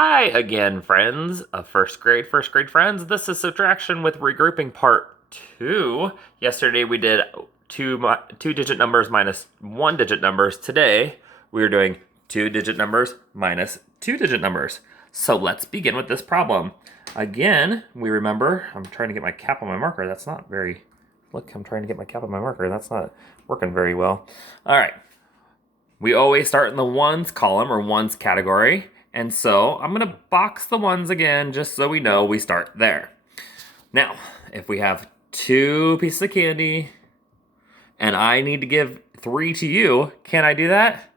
Hi again, friends of first grade friends. This is Subtraction with Regrouping Part 2. Yesterday we did two-digit numbers minus one-digit numbers. Today we are doing two-digit numbers minus two-digit numbers. So let's begin with this problem. Again, we remember, I'm trying to get my cap on my marker. That's not very, look, I'm trying to get my cap on my marker. That's not working very well. All right. We always start in the ones column or ones category. And so I'm going to box the ones again just so we know we start there. Now, if we have two pieces of candy and I need to give 3 to you, can I do that?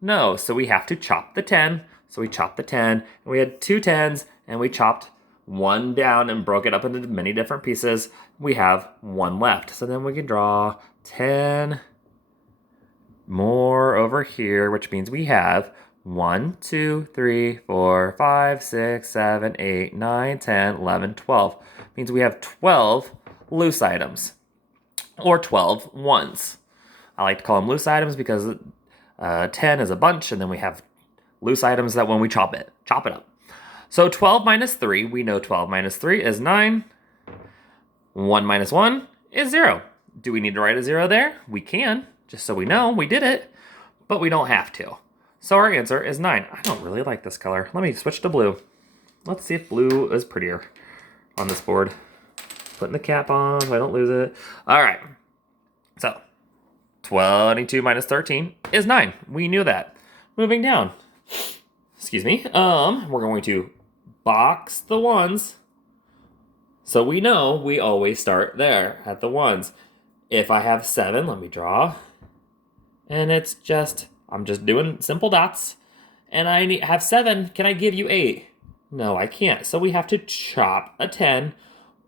No, so we have to chop the 10. So we chopped the 10 and we had two 10s and we chopped one down and broke it up into many different pieces. We have one left. So then we can draw 10 more over here, which means we have 1, 2, 3, 4, 5, 6, 7, 8, 9, 10, 11, 12. Means we have 12 loose items, or 12 ones. I like to call them loose items because 10 is a bunch, and then we have loose items that when we chop it up. So 12 minus 3, we know 12 minus 3 is 9. 1 minus 1 is 0. Do we need to write a 0 there? We can, just so we know we did it, but we don't have to. So our answer is 9. I don't really like this color. Let me switch to blue. Let's see if blue is prettier on this board. Putting the cap on so I don't lose it. All right. So 22 minus 13 is 9. We knew that. Moving down. Excuse me. We're going to box the ones. So we know we always start there at the ones. If I have 7, let me draw. And it's just, I'm just doing simple dots. And I have 7. Can I give you 8? No, I can't. So we have to chop a 10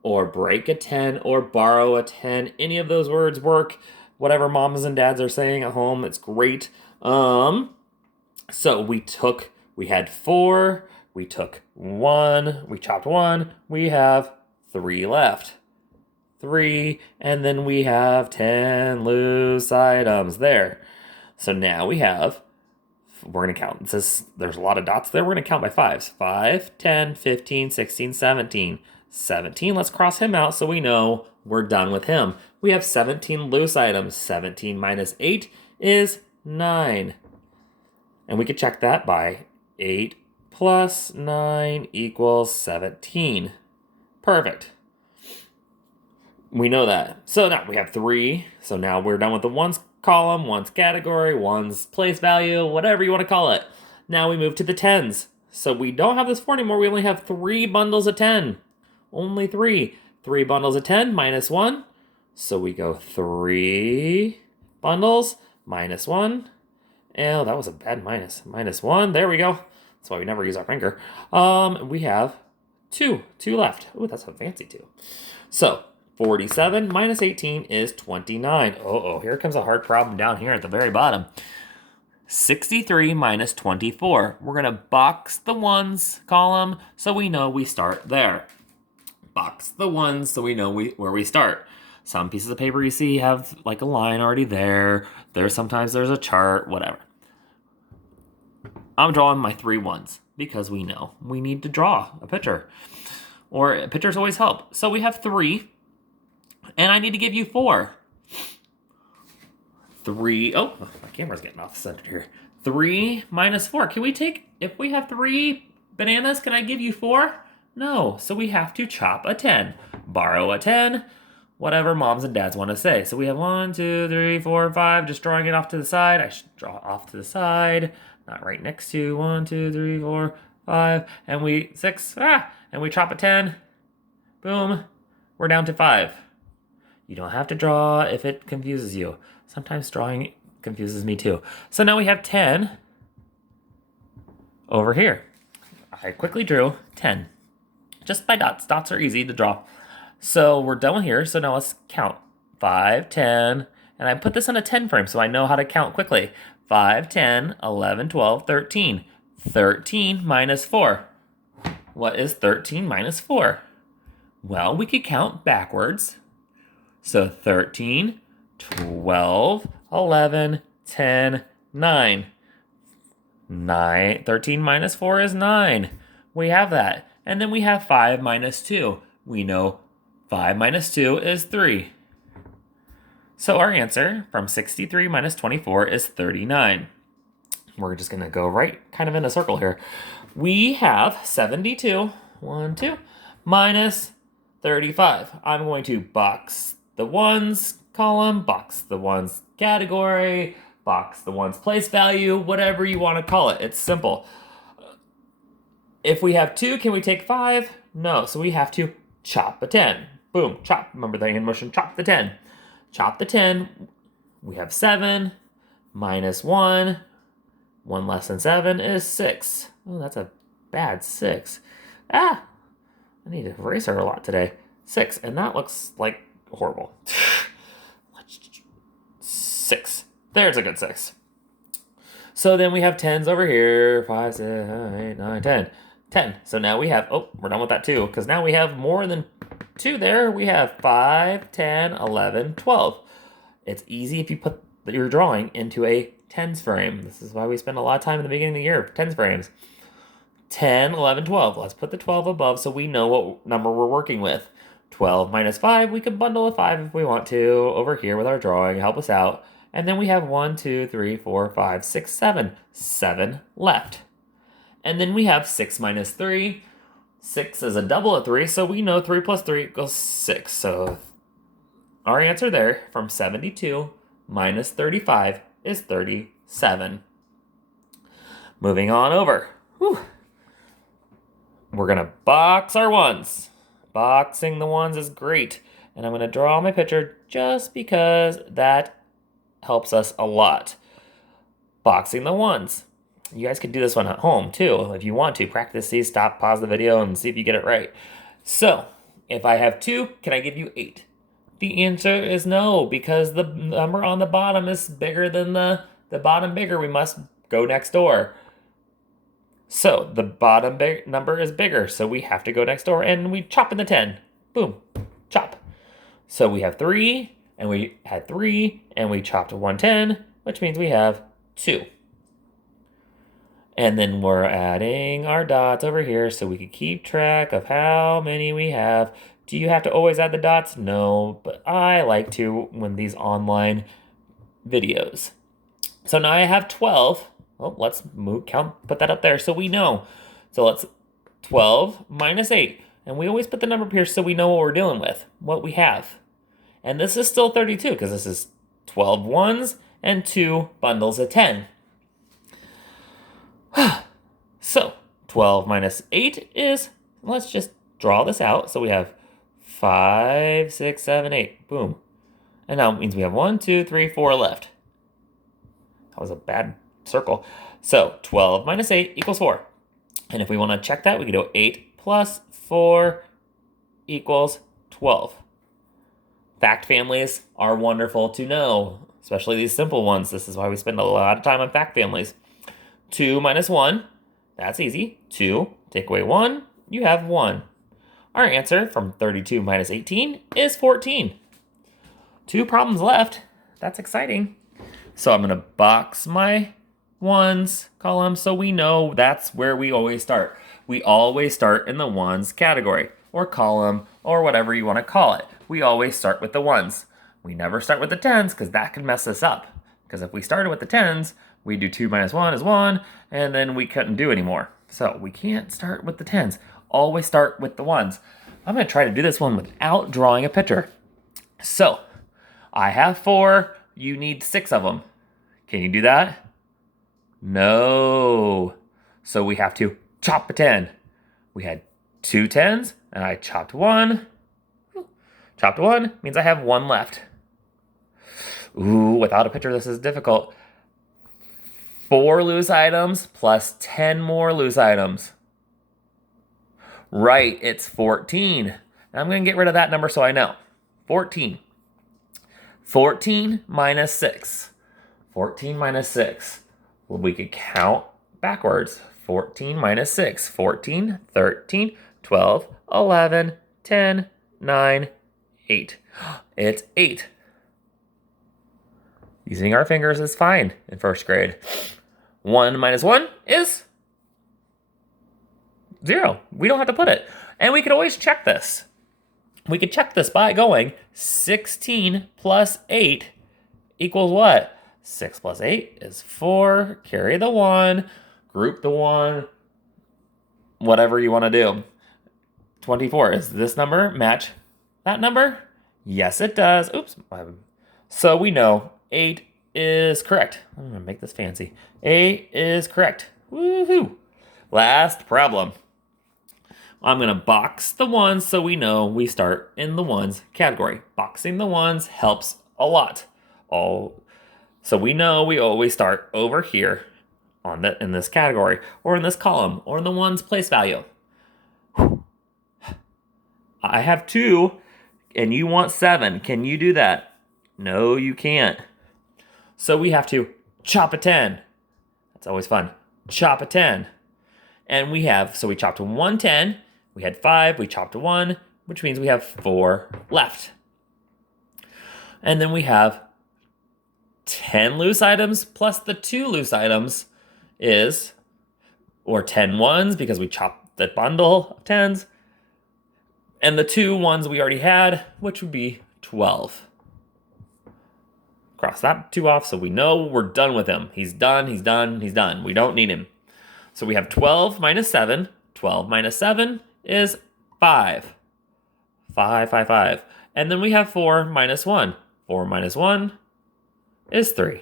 or break a 10 or borrow a 10. Any of those words work. Whatever moms and dads are saying at home, it's great. So we had 4. We took 1. We chopped 1. We have 3 left. 3, and then we have 10 loose items there. So now we have, we're going to count. It says there's a lot of dots there. We're going to count by 5s. 5, 10, 15, 16, 17. 17, let's cross him out so we know we're done with him. We have 17 loose items. 17 minus 8 is 9. And we could check that by 8 plus 9 equals 17. Perfect. We know that. So now we have 3. So now we're done with the ones column, ones category, ones place value, whatever you want to call it. Now we move to the 10s. So we don't have this 4 anymore. We only have 3 bundles of 10. Only 3. 3 bundles of 10 minus 1. So we go 3 bundles minus 1. Oh, that was a bad minus. Minus 1. There we go. That's why we never use our finger. We have 2. 2 left. Oh, that's a fancy 2. So 47 minus 18 is 29. Here comes a hard problem down here at the very bottom. 63 minus 24. We're going to box the ones column so we know we start there. Box the ones so we know where we start. Some pieces of paper you see have like a line already there. Sometimes there's a chart, whatever. I'm drawing my 3 ones because we know we need to draw a picture. Or pictures always help. So we have 3. And I need to give you 4. 3. Oh, my camera's getting off the center here. 3 minus 4. Can we take, if we have 3 bananas, can I give you 4? No. So we have to chop a 10. Borrow a 10. Whatever moms and dads want to say. So we have 1, 2, 3, 4, 5. Just drawing it off to the side. I should draw off to the side. Not right next to 1, 2, 3, 4, 5. And we, 6. And we chop a 10. Boom. We're down to 5. You don't have to draw if it confuses you. Sometimes drawing confuses me too. So now we have 10 over here. I quickly drew 10. Just by dots. Dots are easy to draw. So we're done with here. So now let's count. 5, 10. And I put this on a 10 frame so I know how to count quickly. 5, 10, 11, 12, 13. 13 minus 4. What is 13 minus 4? Well, we could count backwards. So 13, 12, 11, 10, 9. 13 minus 4 is 9. We have that. And then we have 5 minus 2. We know 5 minus 2 is 3. So our answer from 63 minus 24 is 39. We're just going to go right kind of in a circle here. We have 72, 1, 2, minus 35. I'm going to box the ones column, box the ones category, box the ones place value, whatever you want to call it. It's simple. If we have 2, can we take 5? No, so we have to chop a 10. Boom, chop. Remember the hand motion, chop the 10. Chop the 10. We have 7 minus 1. 1 less than 7 is 6. Oh, that's a bad 6. I need to eraser a lot today. 6, and that looks like horrible. 6. There's a good 6. So then we have 10s over here. 5, 6, 8, 9, 10. 10. So now we have, we're done with that too, because now we have more than 2 there. We have 5, 10, 11, 12. It's easy if you put your drawing into a tens frame. This is why we spend a lot of time in the beginning of the year, tens frames. 10, 11, 12. Let's put the 12 above so we know what number we're working with. 12 minus 5, we can bundle a 5 if we want to over here with our drawing, help us out. And then we have 1, 2, 3, 4, 5, 6, 7. 7 left. And then we have 6 minus 3. 6 is a double of 3, so we know 3 plus 3 equals 6. So our answer there from 72 minus 35 is 37. Moving on over. Whew. We're going to box our ones. Boxing the ones is great. And I'm going to draw my picture just because that helps us a lot. Boxing the ones. You guys can do this one at home too. If you want to, practice these, stop, pause the video, and see if you get it right. So, if I have 2, can I give you 8? The answer is no, because the number on the bottom is bigger than the bottom bigger. We must go next door. So, the bottom number is bigger, so we have to go next door, and we chop in the 10. Boom, chop. So we have 3, and we had 3, and we chopped 110, which means we have 2. And then we're adding our dots over here so we can keep track of how many we have. Do you have to always add the dots? No, but I like to when these online videos. So now I have 12. Well, let's put that up there so we know. So let's 12 minus 8. And we always put the number up here so we know what we're dealing with, what we have. And this is still 32 because this is 12 ones and 2 bundles of 10. So 12 minus 8 is, let's just draw this out. So we have 5, 6, 7, 8. Boom. And now it means we have 1, 2, 3, 4 left. That was a bad circle. So 12 minus 8 equals 4. And if we want to check that, we can do 8 plus 4 equals 12. Fact families are wonderful to know, especially these simple ones. This is why we spend a lot of time on fact families. 2 minus 1, that's easy. 2, take away 1, you have 1. Our answer from 32 minus 18 is 14. 2 problems left. That's exciting. So I'm going to box my ones column so we know that's where we always start. We always start in the ones category or column or whatever you want to call it. We always start with the ones. We never start with the tens because that can mess us up. Because if we started with the tens, we do 2 minus 1 is 1, and then we couldn't do anymore. So we can't start with the tens. Always start with the ones. I'm going to try to do this one without drawing a picture. So I have 4. You need 6 of them. Can you do that? No. So we have to chop a 10. We had 2 10s, and I chopped 1. Chopped 1 means I have 1 left. Ooh, without a picture, this is difficult. 4 loose items plus 10 more loose items. Right, it's 14. Now I'm going to get rid of that number so I know. 14. 14 minus 6. 14 minus 6. Well, we could count backwards. 14 minus 6. 14, 13, 12, 11, 10, 9, 8. It's 8. Using our fingers is fine in first grade. 1 minus 1 is 0. We don't have to put it. And we could always check this. We could check this by going 16 plus 8 equals what? 6 plus 8 is 4. Carry the 1. Group the 1. Whatever you want to do. 24. Does this number match that number? Yes, it does. Oops. So we know 8 is correct. I'm going to make this fancy. 8 is correct. Woohoo! Last problem. I'm going to box the ones so we know we start in the ones category. Boxing the ones helps a lot. So we know we always start over here in this category, or in this column, or in the ones place value. I have 2, and you want 7. Can you do that? No, you can't. So we have to chop a 10. That's always fun. Chop a 10. And we chopped 1 10. We had 5, we chopped 1, which means we have 4 left. And then we have 10 loose items plus the 2 loose items or 10 ones because we chopped the bundle of 10s. And the 2 ones we already had, which would be 12. Cross that 2 off so we know we're done with him. He's done, he's done, he's done. We don't need him. So we have 12 minus 7. 12 minus 7 is 5. 5, 5, 5. And then we have 4 minus 1. 4 minus 1 is 3.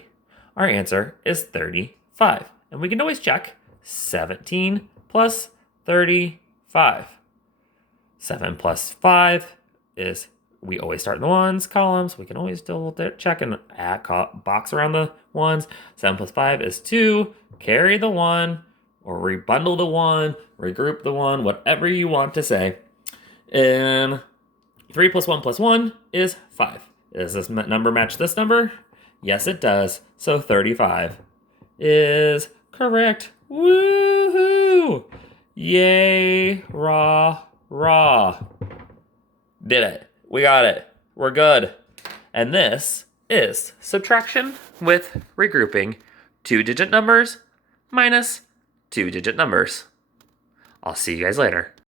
Our answer is 35. And we can always check 17 plus 35. 7 plus 5 is, we always start in the ones columns. We can always still check and box around the ones. 7 plus 5 is 2. Carry the 1. Or rebundle the 1, regroup the 1, whatever you want to say. And 3 plus 1 is 5. Does this number match this number? Yes, it does. So 35 is correct. Woohoo! Yay, rah, rah. Did it. We got it. We're good. And this is subtraction with regrouping 2-digit numbers minus 2-digit numbers. I'll see you guys later.